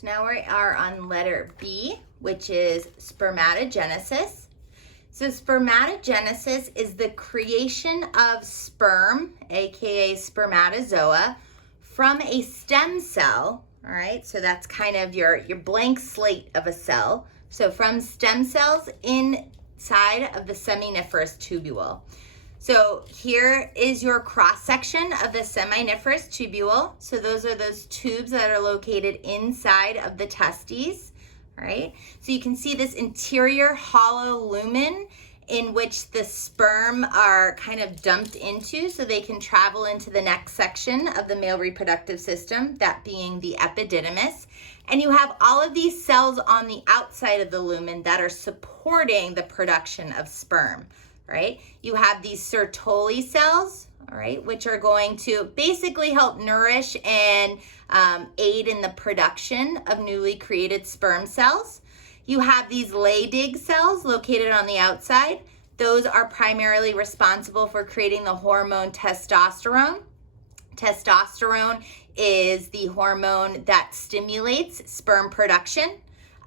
So now we are on letter B, which is spermatogenesis. So spermatogenesis is the creation of sperm, aka spermatozoa, from a stem cell, all right? So that's kind of your blank slate of a cell. So from stem cells inside of the seminiferous tubule. So here is your cross section of the seminiferous tubule. So those are those tubes that are located inside of the testes, all right? So you can see this interior hollow lumen in which the sperm are kind of dumped into so they can travel into the next section of the male reproductive system, that being the epididymis. And you have all of these cells on the outside of the lumen that are supporting the production of sperm. Right? You have these Sertoli cells, all right, which are going to basically help nourish and aid in the production of newly created sperm cells. You have these Leydig cells located on the outside. Those are primarily responsible for creating the hormone testosterone. Testosterone is the hormone that stimulates sperm production.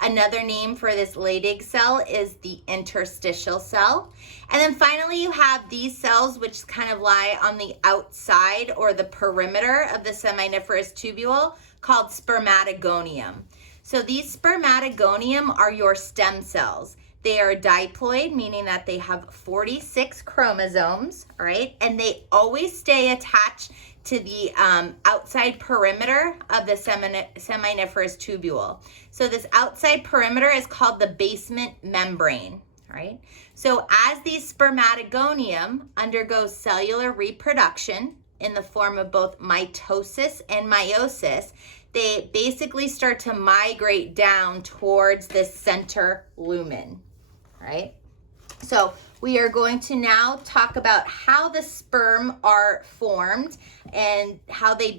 Another name for this Leydig cell is the interstitial cell. And then finally you have these cells which kind of lie on the outside or the perimeter of the seminiferous tubule called spermatogonium. So these spermatogonium are your stem cells. They are diploid, meaning that they have 46 chromosomes, all right? And they always stay attached to the outside perimeter of the seminiferous tubule. So this outside perimeter is called the basement membrane, all right? So as these spermatogonium undergo cellular reproduction in the form of both mitosis and meiosis, they basically start to migrate down towards this center lumen, right? So we are going to now talk about how the sperm are formed and how they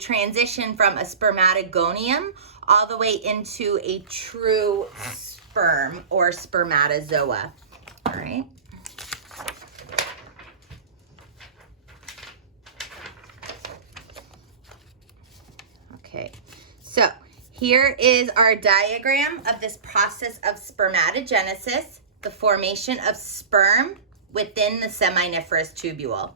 transition from a spermatogonium all the way into a true sperm or spermatozoa. All right. Okay. So here is our diagram of this process of spermatogenesis, the formation of sperm within the seminiferous tubule.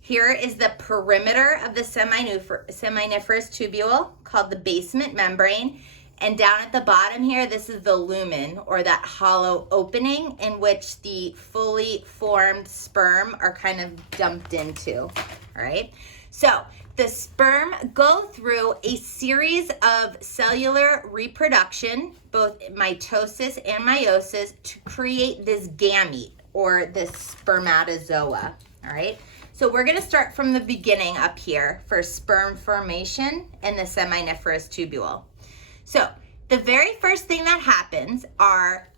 Here is the perimeter of the seminiferous tubule called the basement membrane. And down at the bottom here, this is the lumen, or that hollow opening in which the fully formed sperm are kind of dumped into, all right? So the sperm go through a series of cellular reproduction, both mitosis and meiosis, to create this gamete or this spermatozoa, all right? So we're gonna start from the beginning up here for sperm formation in the seminiferous tubule. So the very first thing that happens are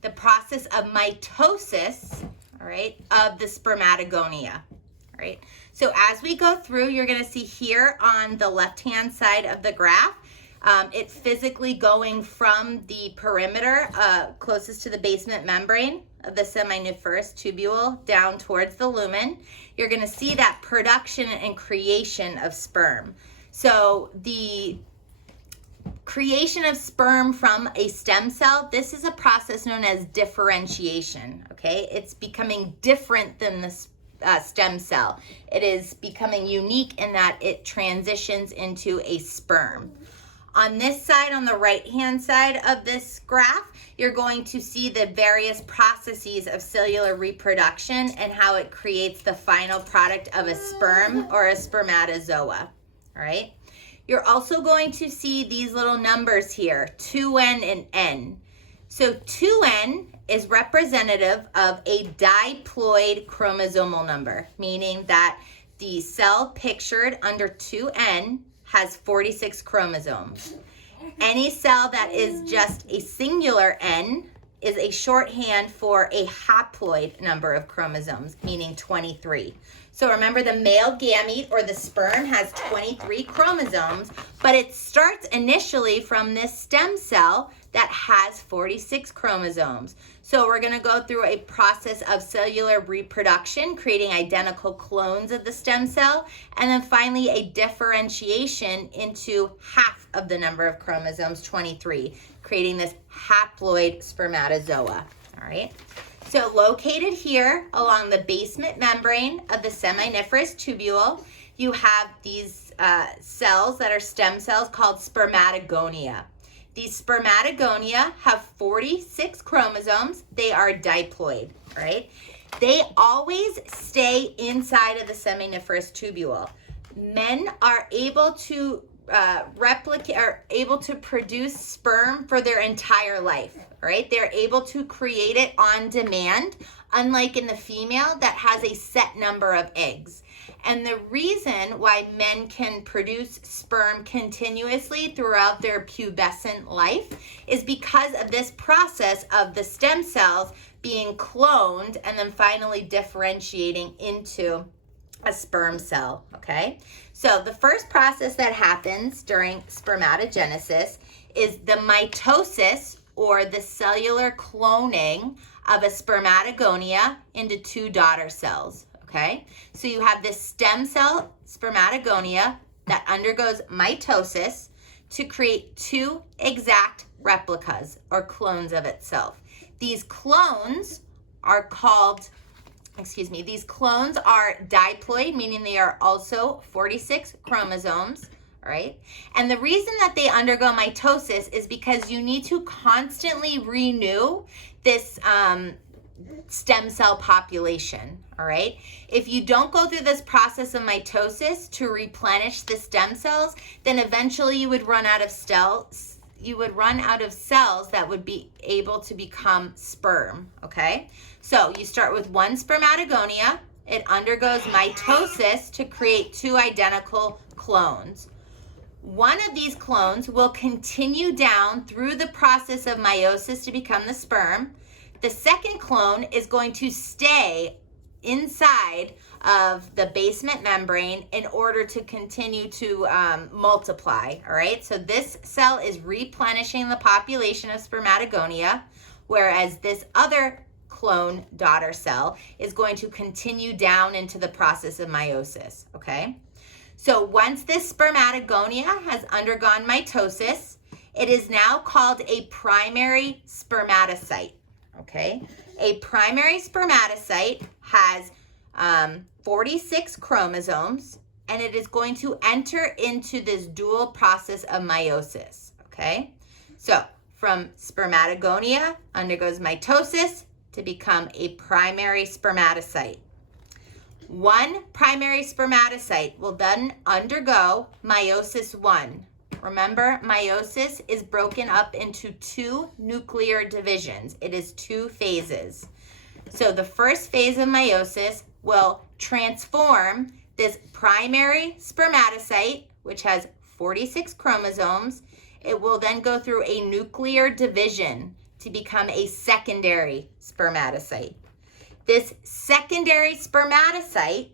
the process of mitosis, all right, of the spermatogonia, all right? So as we go through, you're gonna see here on the left-hand side of the graph, it physically going from the perimeter closest to the basement membrane of the seminiferous tubule down towards the lumen. You're gonna see that production and creation of sperm. So the creation of sperm from a stem cell, this is a process known as differentiation, okay? It's becoming different than the stem cell. It is becoming unique in that it transitions into a sperm. On this side, on the right-hand side of this graph, you're going to see the various processes of cellular reproduction and how it creates the final product of a sperm or a spermatozoa, all right? You're also going to see these little numbers here, 2N and N. So 2N is representative of a diploid chromosomal number, meaning that the cell pictured under 2N has 46 chromosomes. Any cell that is just a singular N is a shorthand for a haploid number of chromosomes, meaning 23. So remember, the male gamete or the sperm has 23 chromosomes, But it starts initially from this stem cell that has 46 chromosomes. So we're going to go through a process of cellular reproduction, creating identical clones of the stem cell, and then finally a differentiation into half of the number of chromosomes, 23, creating this haploid spermatozoa. All right. So located here along the basement membrane of the seminiferous tubule, you have these cells that are stem cells called spermatogonia. These spermatogonia have 46 chromosomes. They are diploid, right? They always stay inside of the seminiferous tubule. Men are able to produce sperm for their entire life, right? They're able to create it on demand, unlike in the female that has a set number of eggs. And the reason why men can produce sperm continuously throughout their pubescent life is because of this process of the stem cells being cloned and then finally differentiating into a sperm cell, okay? So the first process that happens during spermatogenesis is the mitosis, or the cellular cloning of a spermatogonia into two daughter cells, okay? So you have this stem cell spermatogonia that undergoes mitosis to create two exact replicas or clones of itself. These clones are diploid, meaning they are also 46 chromosomes, right? And the reason that they undergo mitosis is because you need to constantly renew this stem cell population, all right? If you don't go through this process of mitosis to replenish the stem cells, then eventually you would run out of cells. You would run out of cells that would be able to become sperm, okay? So you start with one spermatogonia. It undergoes mitosis to create two identical clones. One of these clones will continue down through the process of meiosis to become the sperm. The second clone is going to stay inside of the basement membrane in order to continue to multiply, all right? So this cell is replenishing the population of spermatogonia, whereas this other clone daughter cell is going to continue down into the process of meiosis, okay? So once this spermatogonia has undergone mitosis, it is now called a primary spermatocyte, okay? A primary spermatocyte has 46 chromosomes, and it is going to enter into this dual process of meiosis, okay? So from spermatogonia undergoes mitosis to become a primary spermatocyte. One primary spermatocyte will then undergo meiosis 1. Remember, meiosis is broken up into two nuclear divisions. It is two phases. So the first phase of meiosis will transform this primary spermatocyte, which has 46 chromosomes. It will then go through a nuclear division to become a secondary spermatocyte. This secondary spermatocyte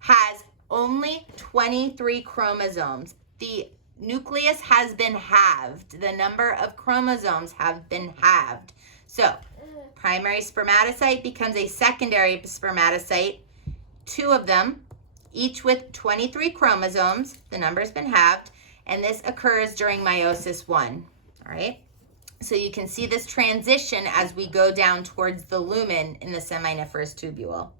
has only 23 chromosomes. The nucleus has been halved. The number of chromosomes have been halved. So primary spermatocyte becomes a secondary spermatocyte, two of them, each with 23 chromosomes. The number's been halved, and this occurs during meiosis 1, all right? So you can see this transition as we go down towards the lumen in the seminiferous tubule.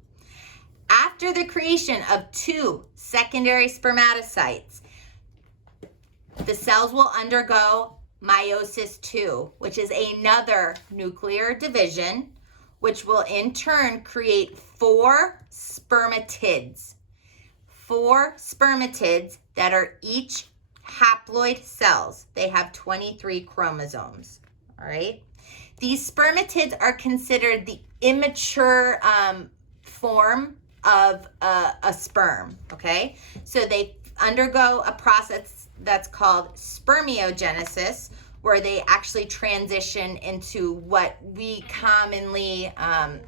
After the creation of two secondary spermatocytes, the cells will undergo meiosis 2, which is another nuclear division, which will in turn create four spermatids. Four spermatids that are each haploid cells. They have 23 chromosomes. All right. These spermatids are considered the immature form of a sperm. Okay. So they undergo a process that's called spermiogenesis, where they actually transition into what we commonly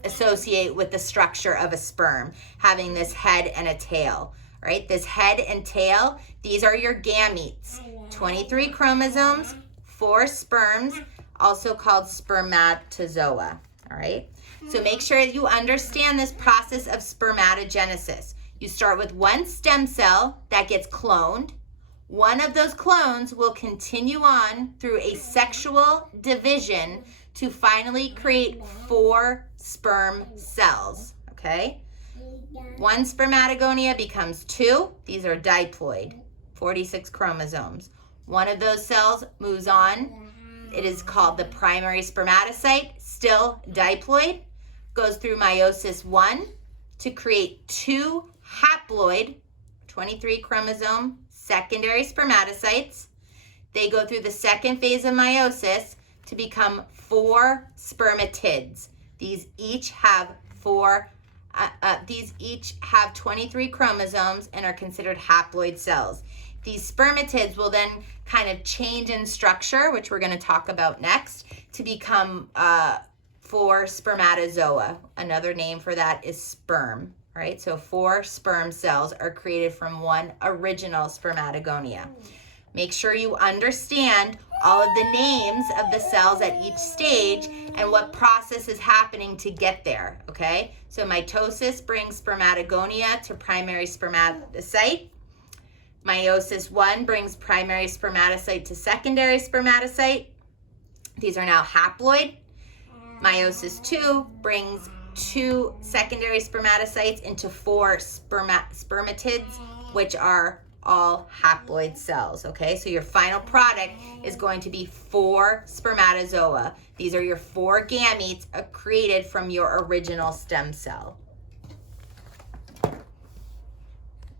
associate with the structure of a sperm, having this head and a tail. Right? This head and tail, these are your gametes. 23 chromosomes, 4 sperms, also called spermatozoa, all right? So make sure you understand this process of spermatogenesis. You start with one stem cell that gets cloned. One of those clones will continue on through a sexual division to finally create 4 sperm cells, okay? One spermatogonia becomes 2. These are diploid, 46 chromosomes. One of those cells moves on. It is called the primary spermatocyte, still diploid, goes through meiosis 1 to create 2 haploid, 23 chromosome, secondary spermatocytes. They go through the second phase of meiosis to become 4 spermatids. These each have 23 chromosomes and are considered haploid cells. These spermatids will then kind of change in structure, which we're going to talk about next, to become 4 spermatozoa. Another name for that is sperm. All right, so 4 sperm cells are created from one original spermatogonia. Make sure you understand all of the names of the cells at each stage and what process is happening to get there, okay? So mitosis brings spermatogonia to primary spermatocyte. Meiosis 1 brings primary spermatocyte to secondary spermatocyte. These are now haploid. Meiosis 2 brings 2 secondary spermatocytes into 4 spermatids, which are all haploid cells, okay? So your final product is going to be 4 spermatozoa. These are your 4 gametes created from your original stem cell.